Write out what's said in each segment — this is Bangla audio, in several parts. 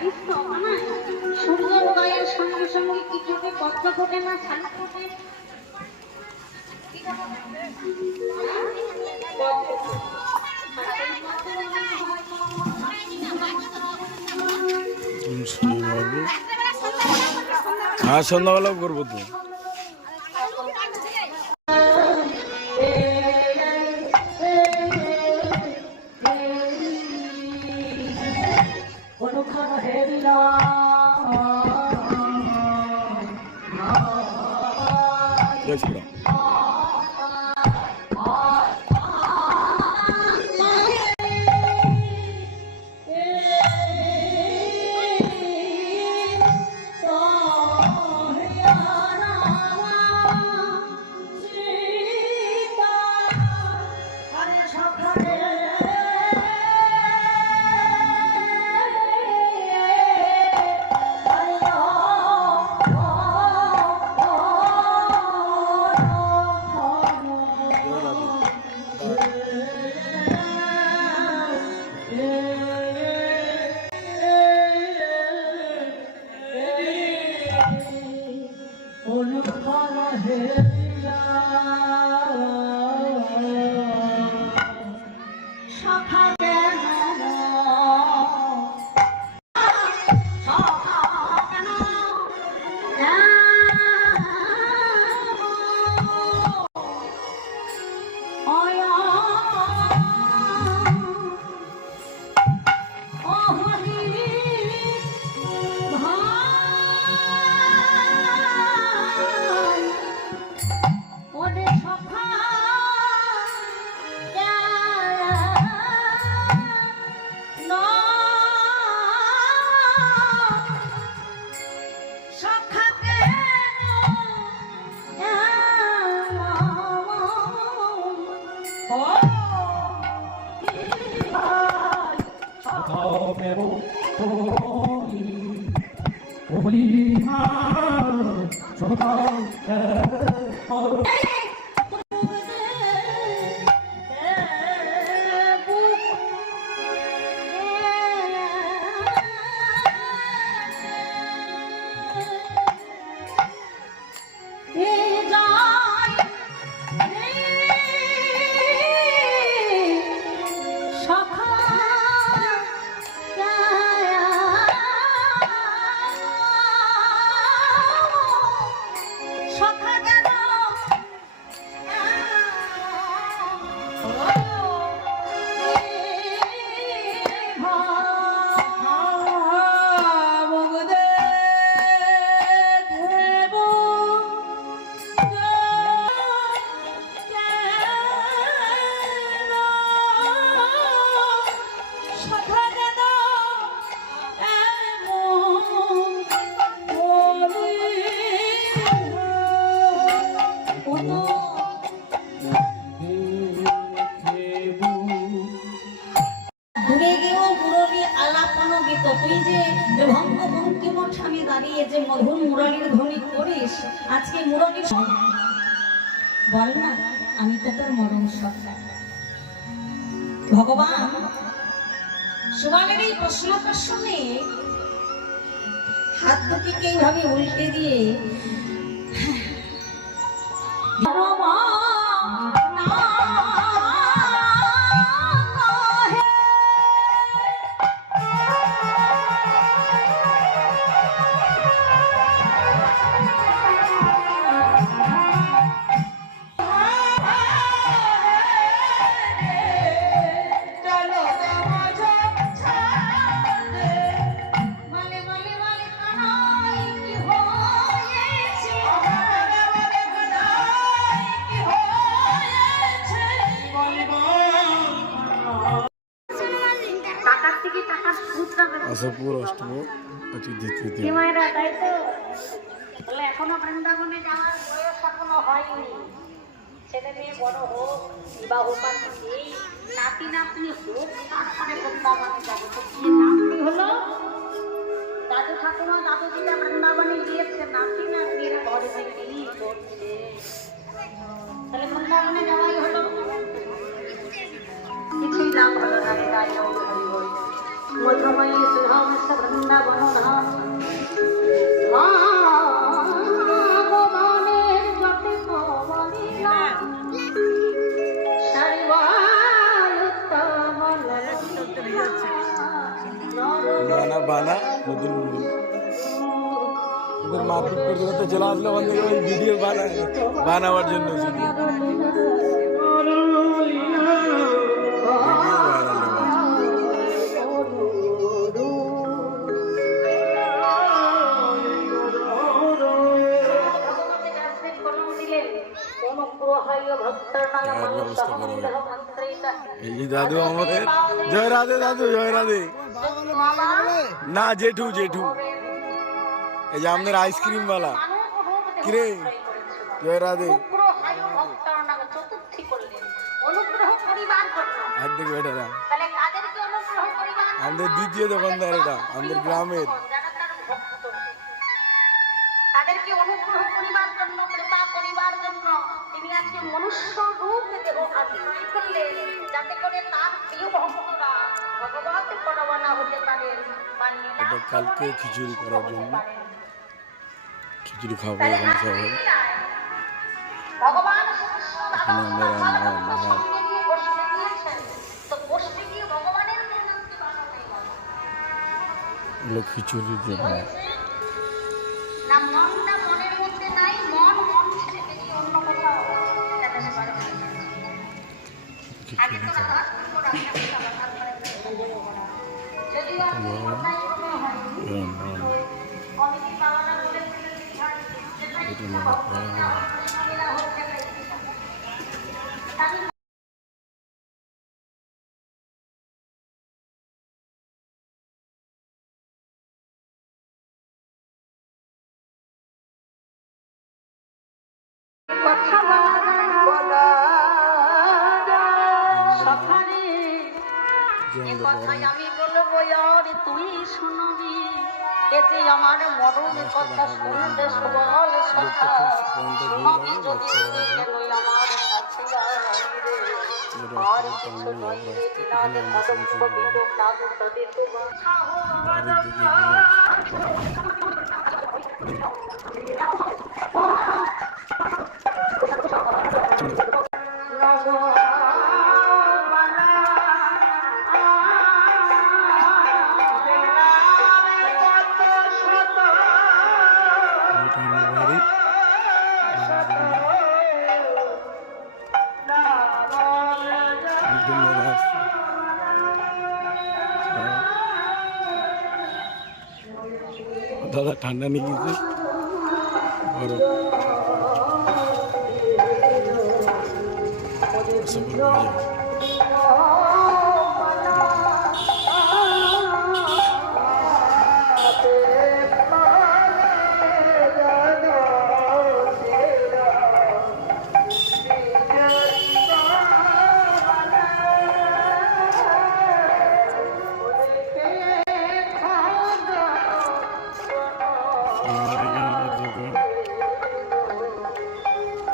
জানিস তো না, সূর্যোদয়ের সঙ্গে সঙ্গে কি ফোটে? পদ্ম ফোটে না ছাল ফোটে? হ্যাঁ, সন্ধ্যাবেলাও করবো তো। ভগবান সুবানের এই প্রশ্নটা শুনে হাত দুটিকে এইভাবে উল্টে দিয়ে এখনো বৃন্দাবনে যাওয়ার বয়স এখনো হয়নি। ছেলে মেয়ে বড় হোক, বিবাহ পাচ্ছি, নাতি নাতনি হোক, তারপরে বৃন্দাবনে যাবো। নাতনি হলো দাদু ঠাকুমা দাদু দিদা বৃন্দাবনে গিয়েছে, নাতি নাতনির ঘরে কি করছে, তাহলে বৃন্দাবনে যাওয়াই হলো। কিছুই লাভ হলো না। মধ্যময়ী শুভম হচ্ছে বৃন্দাবন ধাম। ভগবানের যতে কবলিলা, সারিবায় উত্তম বানা বানা নতুন ওদের মারপিট করতে করতে চলে আসলো ওখান থেকে ওই ভিডিও বানাবার জন্য শুধু এই যে দাদু আমাদের জয় রাধে দাদু জয় রাধে না জেঠু জেঠু এই যে আমাদের আইসক্রিম বালা কিরে জয় রাধে হাত থেকে বেটা দা আমাদের দ্বিতীয় দোকানদার এটা আমাদের গ্রামের তাদেরকে অনুগ্রহ করিবার জন্য, কৃপা করিবার জন্য তিনি আজকে মনুষ্য রূপ দেহ ধারণ করলেন, যাতে করে তার প্রিয় ভক্তরা ভগবত পরবনা হতে পারে। এটা কালকে খিচুড়ি করার জন্য খিচুড়ি খাবো এখানে সবাই। ভগবান এখানে আমরা রান্না বান্না বসতে গিয়েছেন, তো বসতে গিয়ে ভগবানের জন্য কি বানাতে হবে? এগুলো খিচুড়ির জন্য না মনটা মনের মধ্যে নাই, মন মন ছেড়ে বেরিয়ে অন্য কোথাও যেতে পারে। আগে তো রাত করে যদিও কোথায় কোনো হয় কমিটি পাওয়াটা বলেছিলেন আমি বলবো আর তুই শুনবি, এ যে আমার মরণের কথা শুনতে সবল সখা, শুনবি যদি কেন আমার কাছে আর কিছু নয় রে বিনাদ কদম্ব বিলোক নাদ তদে তোমার দাদা ঠান্ডা নিয়ে গেছে বরফ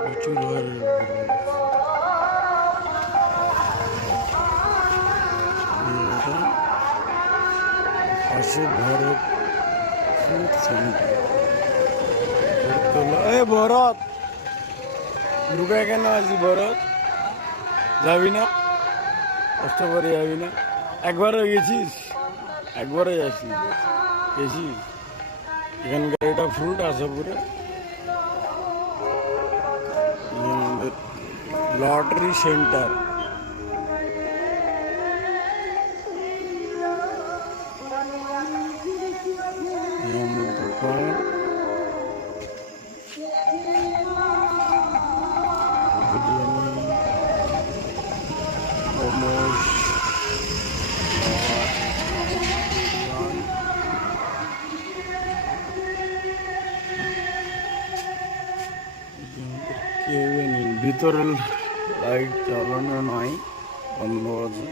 প্রচুর হয় পাশে ভরত ফুড সেন্টার এই ভরত ঢুকে কেন আছি ভরত যাবি না কষ্ট করে যাবি না একবারও গেছিস একবারও যাচ্ছিস গেছিস এখানকার এটা ফ্রুট আশাপুরে লটারি সেন্টার দোকান মোমোস ভিতরে লাইট জ্বালানো নয় বন্ধ আছে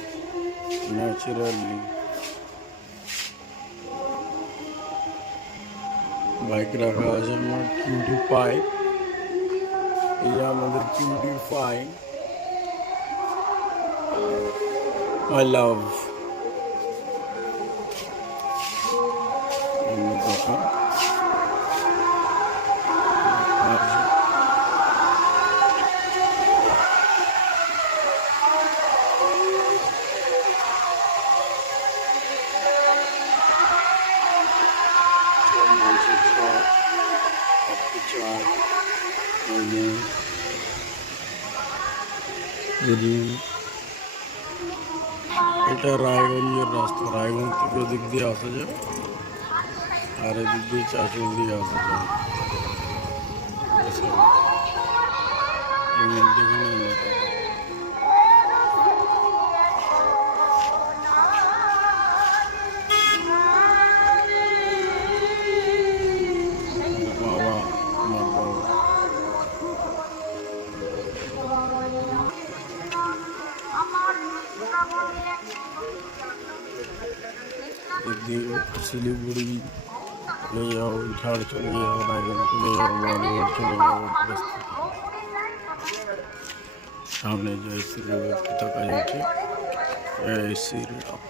ন্যাচারালি বাইক রাখা আছে আমার কিউটি পাই এই যে আমাদের কিউটি পাই আই লাভ এটা রায়গঞ্জের রাস্তা, রায়গঞ্জ থেকে ওদিক দিয়ে আসা যায় আর এদিক দিয়ে চাঁচল দিয়ে আসা যায়। এই যেখানে আমরা থাকি। বাবা আমার বাবা এদিকে শিলিগুড়ি চলে যাও, ঝাড় চলে যাও, রায়গঞ্জ চলে যাও, বালুঘাট চলে যাও। সামনে জয় শ্রীরামের পতাকা যাচ্ছে, জয় শ্রীরাম।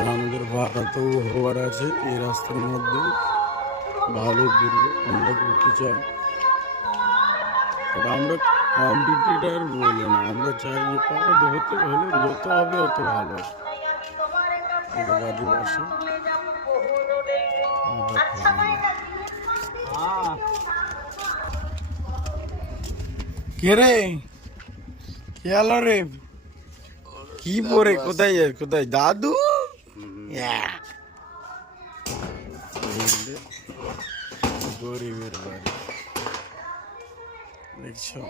আমাদের ভাড়াতেও হওয়ার আছে এই রাস্তার মধ্যে, ভালো ঘুরবো আমরা, ঘুরতে চাই। আমরা কম্পিটিটার বলে না, আমরা চাই যে পাড়াতে হতে হলে যত হবে অত ভালো। গাড়ি বসে কে রে, কে আলো রে, কি পরে কোথায় যায়, কোথায় দাদু? গরিবের বাড়ি দেখছো।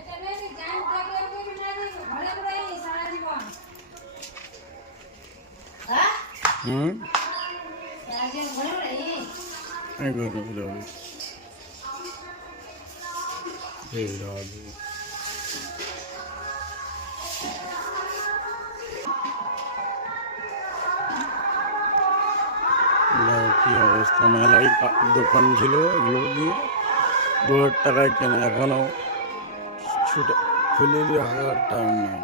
গরিবের বাড়ি। কি অবস্থা, মেলায় দোকান ছিল এগুলো দিয়ে 2000 টাকায় কেনে, এখনো ছুটে খুলে দিয়ে হাজার টাইম নেই।